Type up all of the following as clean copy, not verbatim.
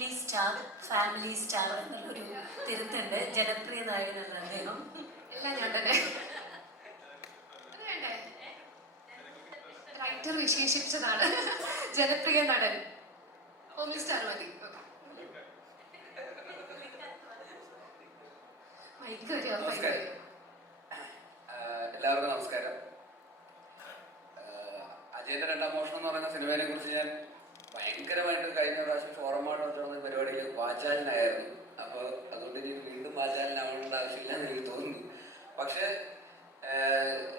Only star, family star എന്നുള്ളൊരു തിരുത്തുണ്ട്. ജനപ്രിയ നായകനല്ല അദ്ദേഹം. എല്ലാം ഞാൻ തന്നെ. റൈറ്റർ വിശേഷിച്ചതാണ് ജനപ്രിയ നടൻ. ഓൺലി സ്റ്റാർ മതി. മൈക്ക് വരിക. എല്ലാവർക്കും നമസ്കാരം. അജയന്റെ രണ്ടാം മോഷണം എന്ന് പറയുന്ന സിനിമയെ കുറിച്ച് ഞാൻ ഭയങ്കരമായിട്ട് കഴിഞ്ഞ പ്രാവശ്യം ഫോറമായിട്ട് വെച്ചുള്ള പരിപാടിയിൽ വാചാലനായിരുന്നു. അപ്പോൾ അതുകൊണ്ട് ഇനി വീണ്ടും വാചാലനാവേണ്ട ആവശ്യമില്ല എന്ന് എനിക്ക് തോന്നുന്നു. പക്ഷേ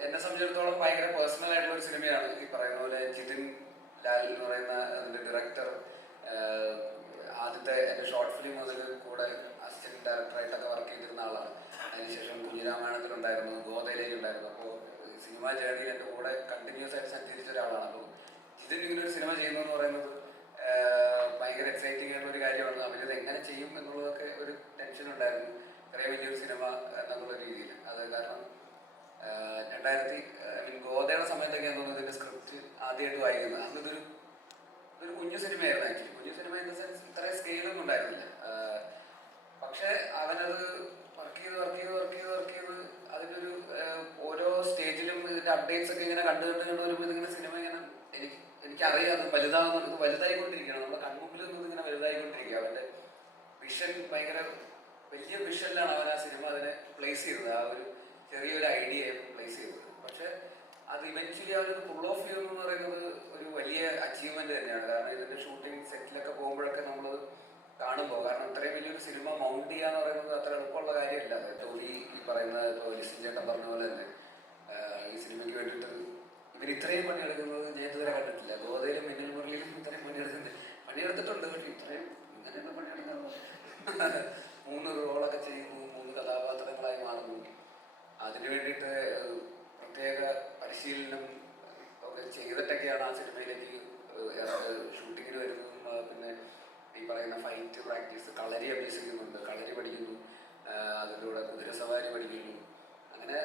എന്നെ സംബന്ധിച്ചിടത്തോളം ഭയങ്കര പേഴ്സണൽ ആയിട്ടുള്ള ഒരു സിനിമയാണ്. ഈ പറയുന്ന പോലെ ജിതിൻ ലാൽ എന്ന് പറയുന്ന അതിൻ്റെ ഡയറക്ടർ ആദ്യത്തെ എൻ്റെ ഷോർട്ട് ഫിലിം മുതൽ കൂടെ അസിസ്റ്റന്റ് ഡയറക്ടറായിട്ടൊക്കെ വർക്ക് ചെയ്തിരുന്ന ആളാണ്. അതിനുശേഷം കുഞ്ഞിരാമായണത്തിലുണ്ടായിരുന്നു, ഗോതയിലേക്കുണ്ടായിരുന്നു. അപ്പോൾ സിനിമ ജേർണിയിൽ എൻ്റെ കൂടെ കണ്ടിന്യൂസ് ആയിട്ട് സഞ്ചരിച്ച ഒരാളാണ്. അപ്പോൾ ജിതിൻ ഇങ്ങനെ ഒരു സിനിമ ചെയ്യുന്നതെന്ന് പറയുന്നത് ഭയങ്കര എക്സൈറ്റിംഗ് ആയിട്ടുള്ള ഒരു കാര്യമാണ്. അവരിത് എങ്ങനെ ചെയ്യും എന്നുള്ളതൊക്കെ ഒരു ടെൻഷൻ ഉണ്ടായിരുന്നു. ഇത്രയും വലിയൊരു സിനിമ എന്നുള്ള രീതിയിൽ. അത് കാരണം ഗോതയുടെ സമയത്തൊക്കെ തോന്നുന്നു ഇതിൻ്റെ സ്ക്രിപ്റ്റ് ആദ്യമായിട്ട് വായിക്കുന്നത്. അന്ന് ഇതൊരു കുഞ്ഞു സിനിമയായിരുന്നു. ആക്ച്വലി കുഞ്ഞു സിനിമ ഇൻ ദ സെൻസ് ഇത്രയും സ്കെയിലൊന്നും ഉണ്ടായിരുന്നില്ല. പക്ഷെ അവനത് വർക്ക് ചെയ്ത് അതിൻ്റെ ഒരു ഓരോ സ്റ്റേജിലും ഇതിൻ്റെ അപ്ഡേറ്റ്സ് ഒക്കെ ഇങ്ങനെ കണ്ടു വരുമ്പോൾ ഇതിങ്ങനെ സിനിമ ഇങ്ങനെ എനിക്കറിയാം അത് വലുതായിക്കൊണ്ടിരിക്കുകയാണ്. നമ്മുടെ കൺമുമ്പിൽ നിന്ന് ഇങ്ങനെ വലുതായിക്കൊണ്ടിരിക്കുക. അവൻ്റെ വിഷൻ ഭയങ്കര വലിയ വിഷനിലാണ് അവൻ ആ സിനിമ അതിനെ പ്ലേസ് ചെയ്തത്. ആ ഒരു ചെറിയൊരു ഐഡിയയെ പ്ലേസ് ചെയ്തത്. പക്ഷെ അത് ഇവൻച്വലി അവനത് പുൾ ഓഫ് ചെയ്യുമെന്ന് പറയുന്നത് ഒരു വലിയ അച്ചീവ്മെന്റ് തന്നെയാണ്. കാരണം ഇതിന്റെ ഷൂട്ടിംഗ് സെറ്റിലൊക്കെ പോകുമ്പോഴൊക്കെ നമ്മൾ കാണുമ്പോൾ, കാരണം ഇത്രയും വലിയൊരു സിനിമ മൗണ്ട് ചെയ്യാന്ന് പറയുന്നത് അത്ര എളുപ്പമുള്ള കാര്യമല്ല. ടോലി ഈ പറയുന്ന ലിസിൻ ചേട്ടൻ പറഞ്ഞ പോലെ തന്നെ ഈ സിനിമയ്ക്ക് വേണ്ടിയിട്ട് ഇവർ ഇത്രയും പണിയെടുക്കുന്നത് ഞാൻ ഇതുവരെ കണ്ടിട്ടില്ല. ഗോതയിലും മിന്നൽ മുരളിയിലും ഇത്രയും പണിയെടുത്തിട്ടുണ്ട്. പക്ഷെ ഇത്രയും ഇങ്ങനെയൊക്കെ പണിയെടുക്കുന്നു. 3 റോളൊക്കെ ചെയ്യുന്നു, 3 കഥാപാത്രങ്ങളായി മാറുന്നു. അതിനു വേണ്ടിയിട്ട് പ്രത്യേക പരിശീലനം ഒക്കെ ചെയ്തിട്ടൊക്കെയാണ് ആ സിനിമയിലേക്ക് ഷൂട്ടിങ്ങിന് വരുന്നതും. പിന്നെ ഈ പറയുന്ന ഫൈറ്റ് പ്രാക്ടീസ്, കളരി അഭ്യസിക്കുന്നുണ്ട്, കളരി പഠിക്കുന്നു, അതിൻ്റെ കൂടെ കുതിരസവാരി പഠിക്കുന്നു. അങ്ങനെ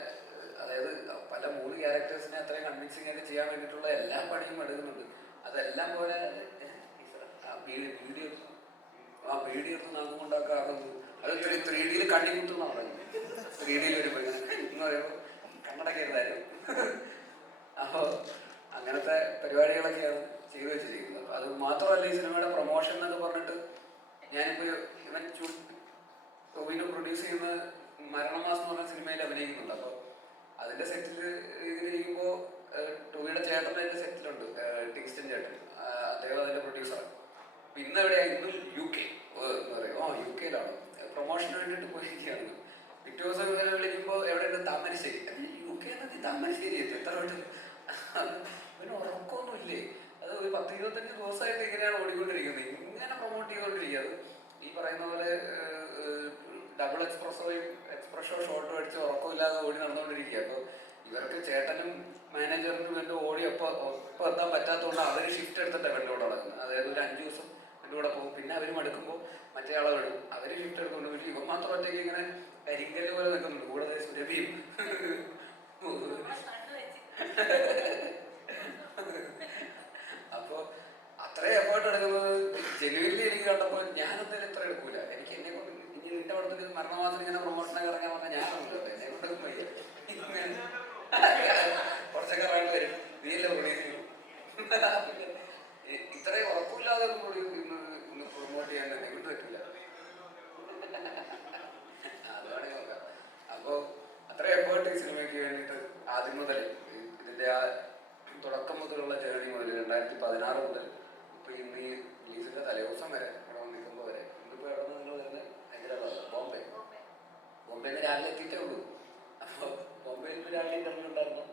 അതായത് പല 3 ക്യാരക്ടേഴ്സിനെ അത്രയും കൺവിൻസിങ് ആയിട്ട് ചെയ്യാൻ വേണ്ടിയിട്ടുള്ള എല്ലാ പണിയും എടുക്കുന്നുണ്ട്. അതെല്ലാം പോലെ വീഡിയോ എടുത്ത് നാക്കും കൊണ്ടാക്കാറുണ്ട്. അത് 3D കണ്ണിമുട്ടെന്നാണ് പറയുന്നത്. 3D വരുമ്പോൾ എന്ന് പറയുമ്പോൾ കണ്ണടക്കരുതായിരുന്നു. അപ്പോൾ അങ്ങനത്തെ പരിപാടികളൊക്കെയാണ് ചെയ്തു വെച്ചിരിക്കുന്നത്. അത് മാത്രമല്ല, ഈ സിനിമയുടെ പ്രൊമോഷൻ എന്നൊക്കെ പറഞ്ഞിട്ട് ഞാനിപ്പോൾ ഇവൻ ടോവിനോ പ്രൊഡ്യൂസ് ചെയ്യുന്ന മരണമാസം എന്ന് പറഞ്ഞ സിനിമയിൽ അഭിനയിക്കുന്നുണ്ട്. അപ്പോൾ അതിൻ്റെ സെറ്റിൽ ഇതിലിരിക്കുമ്പോൾ ടോവിയുടെ ചേട്ടൻ അതിൻ്റെ സെറ്റിലുണ്ട്, ടിങ്സ്റ്റൻ ചേട്ടൻ. അദ്ദേഹം അതിൻ്റെ പ്രൊഡ്യൂസറാണ്. അപ്പോൾ ഇന്ന് എവിടെയാണ്? ഇന്ന് UK എന്ന് പറയും. UK-യിലാണ് പ്രൊമോഷന് വേണ്ടിയിട്ട് പോയിരിക്കുകയാണ്. പിറ്റേ ദിവസം വിളിക്കുമ്പോൾ എവിടെയുണ്ട്? താമരശ്ശേരി. UK എന്നത് താമരശ്ശേരി എത്തി എത്ര വേണ്ടി? പിന്നെ ഉറക്കമൊന്നുമില്ലേ? അത് ഒരു 10-25 ദിവസമായിട്ട് ഇങ്ങനെയാണ് ഓടിക്കൊണ്ടിരിക്കുന്നത്. ഇങ്ങനെ പ്രൊമോട്ട് ചെയ്തുകൊണ്ടിരിക്കുക. അത് ഈ പറയുന്ന പോലെ ഡബിൾ എക്സ്പ്രഷോ ഷോട്ടും അടിച്ച് ഉറക്കമില്ലാതെ ഓടി നടന്നുകൊണ്ടിരിക്കുക. അപ്പോൾ ഇവർക്ക് ചേട്ടനും മാനേജറിനും വേണ്ടി ഓടി ഒപ്പം എത്താൻ പറ്റാത്തതുകൊണ്ട് അവർ ഷിഫ്റ്റ് എടുത്തിട്ടാണ് എൻ്റെ കൂടെ നടക്കുന്നത്. അതായത് ഒരു 5 ദിവസം എൻ്റെ കൂടെ പോകും, പിന്നെ അവർ മടുക്കുമ്പോൾ മറ്റേ ആളെ വിടും. അവർ ഷിഫ്റ്റ് എടുത്തുകൊണ്ട് പക്ഷേ ഇവൻ മാത്രം ഒറ്റയ്ക്ക് ഇങ്ങനെ കരിങ്കല്ല് പോലെ നിൽക്കുന്നുണ്ട്. കൂടാതെ സുരഭിയും. അപ്പോൾ അത്രയും എഫേർട്ട് എടുക്കുന്നത് ജനുവരിലി എനിക്ക് കണ്ടപ്പോൾ ഞാനെന്തായാലും ഇത്ര എടുക്കൂല. എനിക്ക് എന്നെ കൊണ്ട് ഇനി എൻ്റെ അവിടുത്തെ മരണമാസം ഇങ്ങനെ പ്രൊമോഷനൊക്കെ ഇറങ്ങാൻ പറഞ്ഞാൽ ഞാനൊന്നുമില്ല. എന്നെ കൊണ്ടൊന്നും വയ്യ. കുറച്ചൊക്കെ ഇറങ്ങി വരും. നീയല്ലേ പ്രൊഡ്യൂസ് ഇത്രയും ഉറപ്പില്ലാതെ ഇന്ന് പ്രൊമോട്ട് ചെയ്യാൻ എന്നെ കൊണ്ട് പറ്റില്ല. അതാണ് നോക്കാം. അപ്പോൾ അത്രയും എഫേർട്ട് ഈ സിനിമയ്ക്ക് വേണ്ടിയിട്ട് ആദ്യം മുതൽ ഇതിൻ്റെ ആ തുടക്കം മുതലുള്ള ജേർണി മുതൽ 2016 മുതൽ ഇപ്പോൾ ഇന്ന് ഈ റിലീസിൻ്റെ തലേദിവസം വരെ ഇവിടെ വന്നിരിക്കുമ്പോൾ വരെ. ഇന്നിപ്പോൾ എവിടെ നിന്ന് നിങ്ങൾ വരുന്നത്? ഹൈദരാബാദ്, ബോംബെയിൽ രാവിലെ എത്തിയിട്ടേ ഉള്ളൂ. അപ്പോൾ ബോംബെയിൽ രാവിലെ ഇന്റർവ്യൂ ഉണ്ടായിരുന്നു.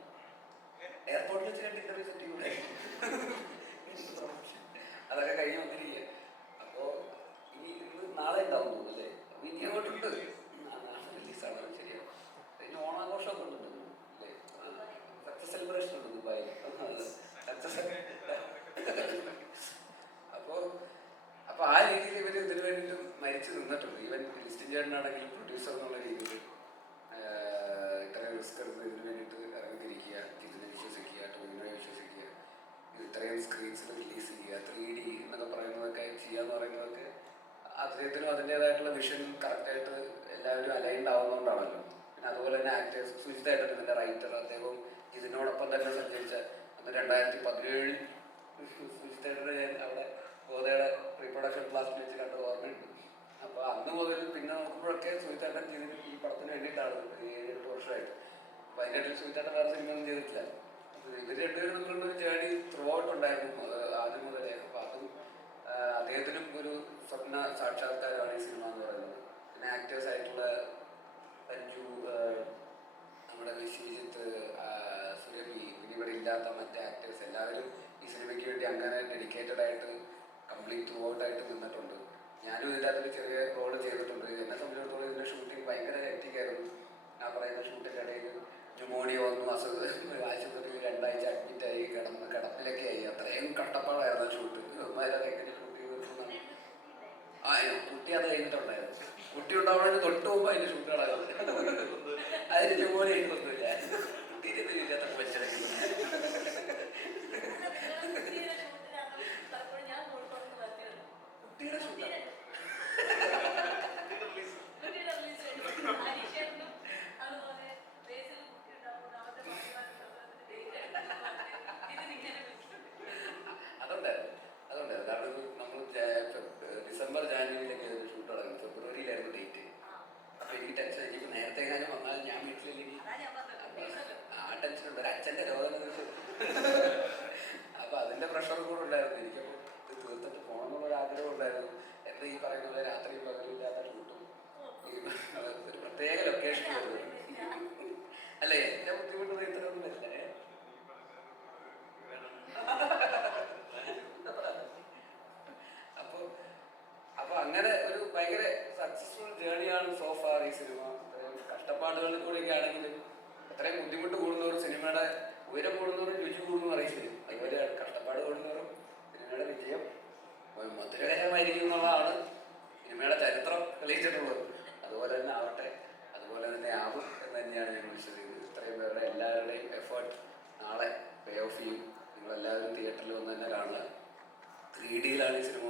എയർപോർട്ടിൽ വെച്ച് 2 ഇന്റർവ്യൂ സെറ്റ് ചെയ്യൂടെ? അതൊക്കെ കഴിഞ്ഞ് വന്നിരിക്കുക. അപ്പോൾ ഇന്ന് നാളെ ഉണ്ടാവും തോന്നുന്നു അല്ലേ? ഇനി അങ്ങോട്ടുണ്ട്. നാളെ റിലീസാണ്. ശരിയാണ്. ഇനി ഓണാഘോഷമൊക്കെ ഉണ്ട് അല്ലേ? സക്സസ് സെലിബ്രേഷൻ ഉണ്ട് ദുബായിൽ. അപ്പോൾ ആ രീതിയിൽ ഇവർ ഇതിനു വേണ്ടിയിട്ട് മരിച്ചു നിന്നിട്ടുണ്ട്. ഈവൻ ലിസ്റ്റിൻ ചേട്ടനാണെങ്കിലും പ്രൊഡ്യൂസർ എന്നുള്ള രീതിയിൽ ഇത്രയും റിസ്ക് എടുത്ത് ഇതിനു വേണ്ടിയിട്ട് ഇറങ്ങിത്തിരിക്കുക, ഇതിനെ വിശ്വസിക്കുക, ടോവിനോയെ വിശ്വസിക്കുക, ഇത് ഇത്രയും സ്ക്രീൻസിൽ റിലീസ് ചെയ്യുക, 3D എന്നൊക്കെ പറയുന്നതൊക്കെ ചെയ്യാന്ന് പറയുന്നതൊക്കെ അദ്ദേഹത്തിനും അതിൻ്റെതായിട്ടുള്ള വിഷൻ കറക്റ്റായിട്ട് എല്ലാവരും അലൈൻഡ് ആവുന്നതുകൊണ്ടാണല്ലോ. പിന്നെ അതുപോലെ തന്നെ ആക്ടേഴ്സ് സുജിതായിട്ട് ഇതിൻ്റെ റൈറ്റർ അദ്ദേഹവും ഇതിനോടൊപ്പം തന്നെ സഞ്ചരിച്ച അന്ന് 2017 സുജിതായിട്ട് ഞാൻ അവിടെ ഗോതയുടെ റീപ്രൊഡക്ഷൻ ക്ലാസ്സിൽ വെച്ച് കണ്ട് ഓർമ്മയുണ്ട്. അപ്പോൾ അന്ന് മുതൽ പിന്നെ നോക്കുമ്പോഴൊക്കെ സുജിതാട്ടൻ ചെയ്തിട്ട് ഈ പടത്തിന് വേണ്ടിയിട്ടാണ് 7-8 വർഷമായിട്ട്. അപ്പോൾ അതിൻ്റെ സുജിതാട്ടൻ വേറെ സിനിമ ഒന്നും ചെയ്തിട്ടില്ല. ഇവർ രണ്ടുപേരും തമ്മിലുള്ള ഒരു ജേർണി ത്രൂ ഔട്ട് ഉണ്ടായിരുന്നു ആദ്യം മുതലേ. അപ്പോൾ അതും അദ്ദേഹത്തിനും ഒരു സ്വപ്ന സാക്ഷാത്കാരമാണ് ഈ സിനിമ എന്ന് പറയുന്നത്. പിന്നെ ആക്ടേഴ്സ് ആയിട്ടുള്ള അഞ്ജു, നമ്മുടെ വിശ്വജിത്ത്, സുരഭി, പിന്നെ ഇവിടെ ഇല്ലാത്ത മറ്റേ ആക്ടേഴ്സ് എല്ലാവരും ഈ സിനിമയ്ക്ക് വേണ്ടി അങ്ങനെ ഡെഡിക്കേറ്റഡ് ആയിട്ട് കംപ്ലീറ്റ് ത്രൂ ഔട്ടായിട്ട് നിന്നിട്ടുണ്ട്. ഞാനും ഇതിൻ്റെ അകത്തൊരു ചെറിയ റോള് ചെയ്തിട്ടുണ്ട്. എന്നെ സംബന്ധിച്ചിടത്തോളം ഇതിൻ്റെ ഷൂട്ടിങ് ഭയങ്കര ഹെക്റ്റിക്കായിരുന്നു. ഞാൻ പറയുന്ന ഷൂട്ടിൻ്റെ ഇടയിൽ ന്യൂമോണിയ വന്നു, ആശുപത്രിയിൽ 2 ആഴ്ച അഡ്മിറ്റായി, കിടപ്പിലൊക്കെ ആയി. അത്രയും കഷ്ടപ്പാടായിരുന്നു ഷൂട്ട്. എങ്ങനെ ഷൂട്ട് ചെയ്തിട്ടുണ്ടെന്നാണ്. കുട്ടി അത് കഴിഞ്ഞിട്ടുണ്ടായിരുന്നു. കുട്ടി ഉണ്ടാവണതിന് തൊട്ട് മുമ്പ് അതിൻ്റെ ഷൂട്ട് കാണാറുണ്ട്. അതിന് ന്യൂമോണിയ ഒന്നുമില്ല. കുട്ടീനെ ഇല്ലാത്ത വെച്ചെടുക്കുന്നു. കുട്ടിയുടെ ഷൂട്ടാണ്. അതുണ്ടായിരുന്നു. കാരണം നമ്മൾ ഡിസംബർ ജാനുവരിയിലൊക്കെ ഷൂട്ട് തുടങ്ങി. ഫെബ്രുവരിയിലായിരുന്നു ഡേറ്റ്. അപ്പോൾ എനിക്ക് ടെൻഷൻ ആയി. ഇപ്പോൾ നേരത്തെ എങ്ങാനും വന്നാൽ ഞാൻ വീട്ടിലില്ലെങ്കിൽ ആ ടെൻഷനുണ്ട്. ഒരു അച്ഛൻ്റെ രോഗം. അപ്പോൾ അതിൻ്റെ പ്രഷർ കൂടെ ഉണ്ടായിരുന്നു എനിക്കപ്പോൾ. ഇത് തീർത്തിട്ട് പോകണം എന്നുള്ളൊരു ആഗ്രഹം ഉണ്ടായിരുന്നു. എൻ്റെ ഈ പറയുന്ന പോലെ രാത്രി പകലില്ലാത്ത ഷൂട്ടും ഒരു പ്രത്യേക ലൊക്കേഷൻ ആയിരുന്നു. അല്ലേ, എൻ്റെ ബുദ്ധിമുട്ട് ഇത്രയൊന്നും വരില്ല. അപ്പോൾ അങ്ങനെ ഒരു ഭയങ്കര സക്സസ്ഫുൾ ജേണിയാണ് സോ ഫാർ ഈ സിനിമ. കഷ്ടപ്പാടുകളിൽ കൂടെയൊക്കെ ആണെങ്കിലും അത്രയും ബുദ്ധിമുട്ട് കൂടുന്നവരും സിനിമയുടെ ഉയരം കൂടുന്നവരും രുചി കൂടുന്നു അറിയില്ലേ. അതുപോലെ കഷ്ടപ്പാട് കൂടുന്നവരും സിനിമയുടെ വിജയം മധുരകരമായിരിക്കും എന്നുള്ളതാണ് സിനിമയുടെ ചരിത്രം തെളിയിച്ചിട്ടുള്ളത്. അതുപോലെ തന്നെ ആവട്ടെ, അതുപോലെ തന്നെ ആവും എന്ന് തന്നെയാണ് ഞാൻ വിശ്വസിക്കുന്നത്. ഇത്രയും പേരുടെ എല്ലാവരുടെയും എഫേർട്ട് നാളെ പേ ഓഫ് ചെയ്യും. നിങ്ങളെല്ലാവരും തിയേറ്ററിൽ വന്ന് തന്നെ കാണുക. 3Dയിലാണ് ഈ സിനിമ